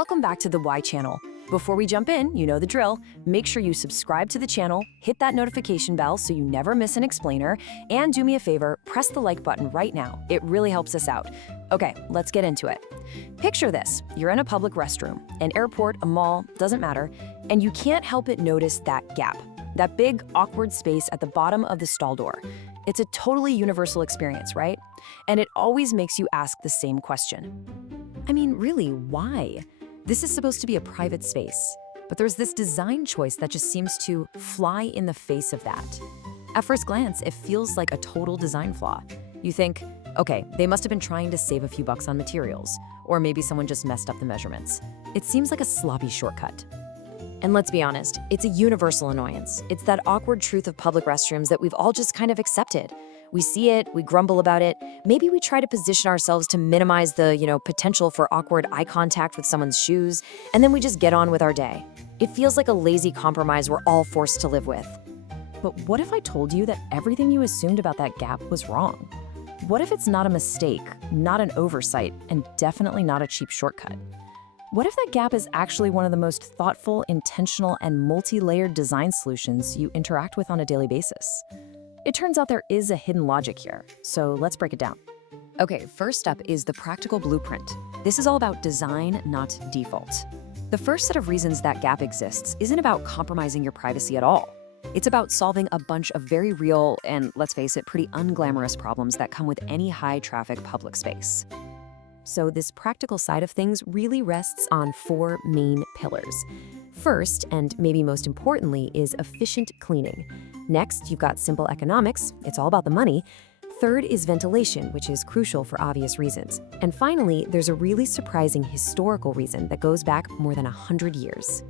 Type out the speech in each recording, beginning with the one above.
welcome back to the Why channel. Before we jump in, you know the drill. Make sure you subscribe to the channel, hit that notification bell so you never miss an explainer, and do me a favor, press the like button right now. It really helps us out. Okay, let's get into it. Picture this. You're in a public restroom, an airport, a mall, doesn't matter, and you can't help but notice that gap, that big, awkward space at the bottom of the stall door. It's a totally universal experience, right? And it always makes you ask the same question. I mean, really, why? This is supposed to be a private space, but there's this design choice that just seems to fly in the face of that. At first glance, it feels like a total design flaw. You think, okay, they must have been trying to save a few bucks on materials, or maybe someone just messed up the measurements. It seems like a sloppy shortcut. And let's be honest, it's a universal annoyance. It's that awkward truth of public restrooms that we've all just kind of accepted. We see it, we grumble about it, maybe we try to position ourselves to minimize the, potential for awkward eye contact with someone's shoes, and then we just get on with our day. It feels like a lazy compromise we're all forced to live with. But what if I told you that everything you assumed about that gap was wrong? What if it's not a mistake, not an oversight, and definitely not a cheap shortcut? What if that gap is actually one of the most thoughtful, intentional, and multi-layered design solutions you interact with on a daily basis? It turns out there is a hidden logic here, so let's break it down. Okay, first up is the practical blueprint. This is all about design, not default. The first set of reasons that gap exists isn't about compromising your privacy at all. It's about solving a bunch of very real and, let's face it, pretty unglamorous problems that come with any high-traffic public space. So this practical side of things really rests on four main pillars. First, and maybe most importantly, is efficient cleaning. Next, you've got simple economics. It's all about the money. Third is ventilation, which is crucial for obvious reasons. And finally, there's a really surprising historical reason that goes back more than 100 years.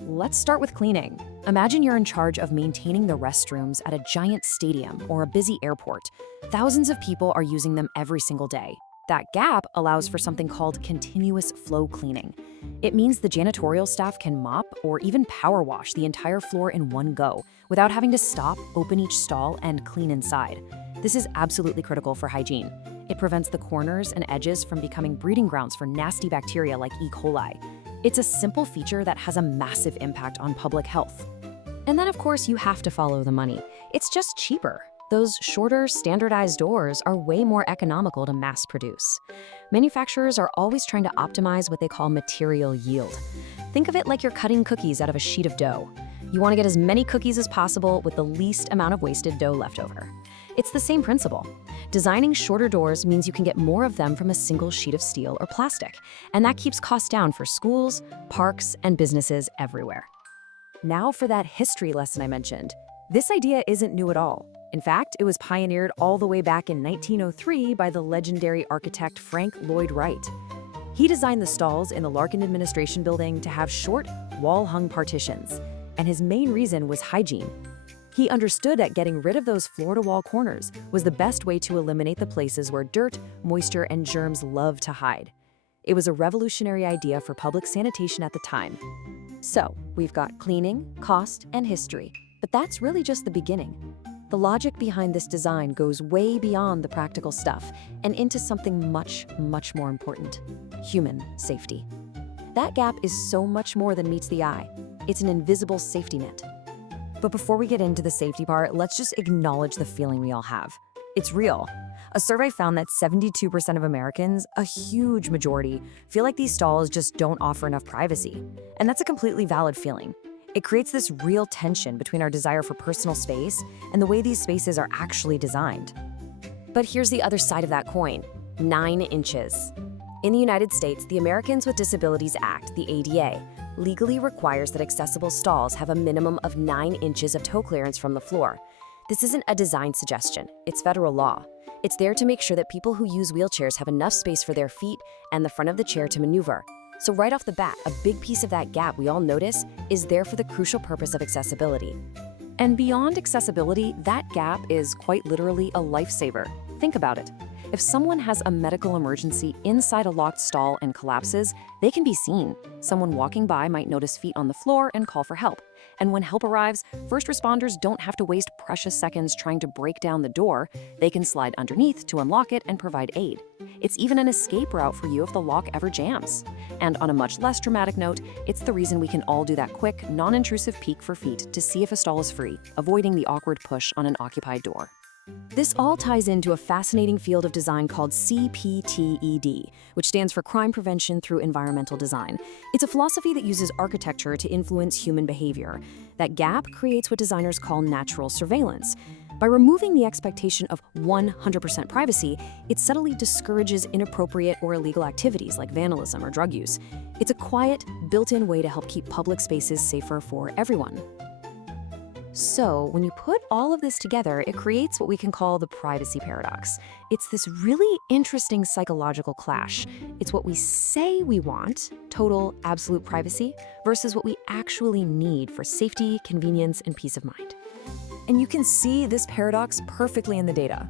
Let's start with cleaning. Imagine you're in charge of maintaining the restrooms at a giant stadium or a busy airport. Thousands of people are using them every single day. That gap allows for something called continuous flow cleaning. It means the janitorial staff can mop or even power wash the entire floor in one go without having to stop, open each stall, and clean inside. This is absolutely critical for hygiene. It prevents the corners and edges from becoming breeding grounds for nasty bacteria like E. coli. It's a simple feature that has a massive impact on public health. And then, of course, you have to follow the money. It's just cheaper. Those shorter, standardized doors are way more economical to mass produce. Manufacturers are always trying to optimize what they call material yield. Think of it like you're cutting cookies out of a sheet of dough. You want to get as many cookies as possible with the least amount of wasted dough left over. It's the same principle. Designing shorter doors means you can get more of them from a single sheet of steel or plastic, and that keeps costs down for schools, parks, and businesses everywhere. Now for that history lesson I mentioned. This idea isn't new at all. In fact, it was pioneered all the way back in 1903 by the legendary architect Frank Lloyd Wright. He designed the stalls in the Larkin Administration Building to have short, wall-hung partitions, and his main reason was hygiene. He understood that getting rid of those floor-to-wall corners was the best way to eliminate the places where dirt, moisture, and germs love to hide. It was a revolutionary idea for public sanitation at the time. So, we've got cleaning, cost, and history, but that's really just the beginning. The logic behind this design goes way beyond the practical stuff and into something much, much more important: human safety. That gap is so much more than meets the eye. It's an invisible safety net. But before we get into the safety part, let's just acknowledge the feeling we all have. It's real. A survey found that 72% of Americans, a huge majority, feel like these stalls just don't offer enough privacy. And that's a completely valid feeling. It creates this real tension between our desire for personal space and the way these spaces are actually designed. But here's the other side of that coin: 9 inches. In the United States, the Americans with Disabilities Act, the ADA, legally requires that accessible stalls have a minimum of 9 inches of toe clearance from the floor. This isn't a design suggestion, it's federal law. It's there to make sure that people who use wheelchairs have enough space for their feet and the front of the chair to maneuver. So right off the bat, a big piece of that gap we all notice is there for the crucial purpose of accessibility. And beyond accessibility, that gap is quite literally a lifesaver. Think about it. If someone has a medical emergency inside a locked stall and collapses, they can be seen. Someone walking by might notice feet on the floor and call for help. And when help arrives, first responders don't have to waste precious seconds trying to break down the door. They can slide underneath to unlock it and provide aid. It's even an escape route for you if the lock ever jams. And on a much less dramatic note, it's the reason we can all do that quick, non-intrusive peek for feet to see if a stall is free, avoiding the awkward push on an occupied door. This all ties into a fascinating field of design called CPTED, which stands for Crime Prevention Through Environmental Design. It's a philosophy that uses architecture to influence human behavior. That gap creates what designers call natural surveillance. By removing the expectation of 100% privacy, it subtly discourages inappropriate or illegal activities like vandalism or drug use. It's a quiet, built-in way to help keep public spaces safer for everyone. So, when you put all of this together, it creates what we can call the privacy paradox. It's this really interesting psychological clash. It's what we say we want, total, absolute privacy, versus what we actually need for safety, convenience, and peace of mind. And you can see this paradox perfectly in the data.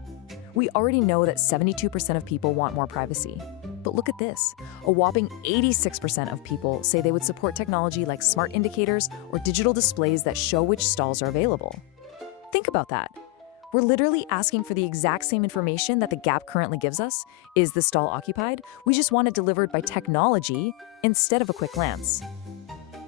We already know that 72% of people want more privacy. But look at this. A whopping 86% of people say they would support technology like smart indicators or digital displays that show which stalls are available. Think about that. We're literally asking for the exact same information that the Gap currently gives us. Is the stall occupied? We just want it delivered by technology instead of a quick glance.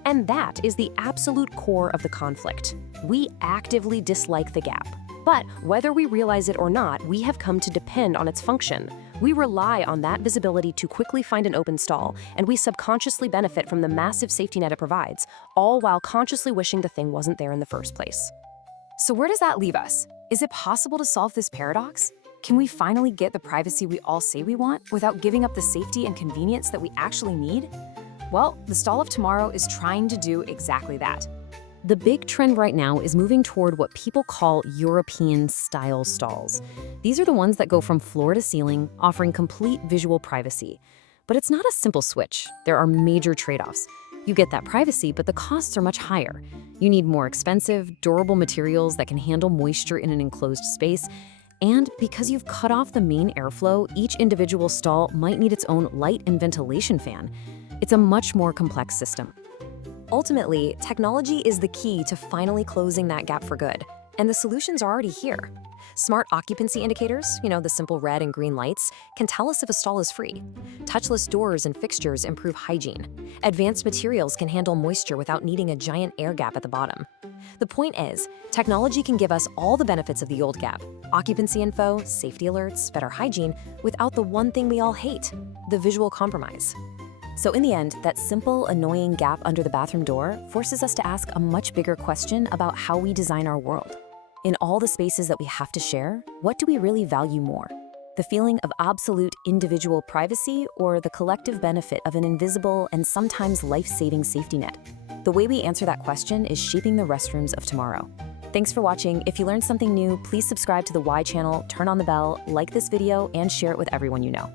And that is the absolute core of the conflict. We actively dislike the Gap. But whether we realize it or not, we have come to depend on its function. We rely on that visibility to quickly find an open stall, and we subconsciously benefit from the massive safety net it provides, all while consciously wishing the thing wasn't there in the first place. So where does that leave us? Is it possible to solve this paradox? Can we finally get the privacy we all say we want without giving up the safety and convenience that we actually need? Well, the stall of tomorrow is trying to do exactly that. The big trend right now is moving toward what people call European-style stalls. These are the ones that go from floor to ceiling, offering complete visual privacy. But it's not a simple switch. There are major trade-offs. You get that privacy, but the costs are much higher. You need more expensive, durable materials that can handle moisture in an enclosed space. And because you've cut off the main airflow, each individual stall might need its own light and ventilation fan. It's a much more complex system. Ultimately, technology is the key to finally closing that gap for good, and the solutions are already here. Smart occupancy indicators, the simple red and green lights, can tell us if a stall is free. Touchless doors and fixtures improve hygiene. Advanced materials can handle moisture without needing a giant air gap at the bottom. The point is, technology can give us all the benefits of the old gap: occupancy info, safety alerts, better hygiene, without the one thing we all hate: the visual compromise. So in the end, that simple, annoying gap under the bathroom door forces us to ask a much bigger question about how we design our world. In all the spaces that we have to share, what do we really value more? The feeling of absolute individual privacy or the collective benefit of an invisible and sometimes life-saving safety net? The way we answer that question is shaping the restrooms of tomorrow. Thanks for watching. If you learned something new, please subscribe to the Y channel, turn on the bell, like this video, and share it with everyone you know.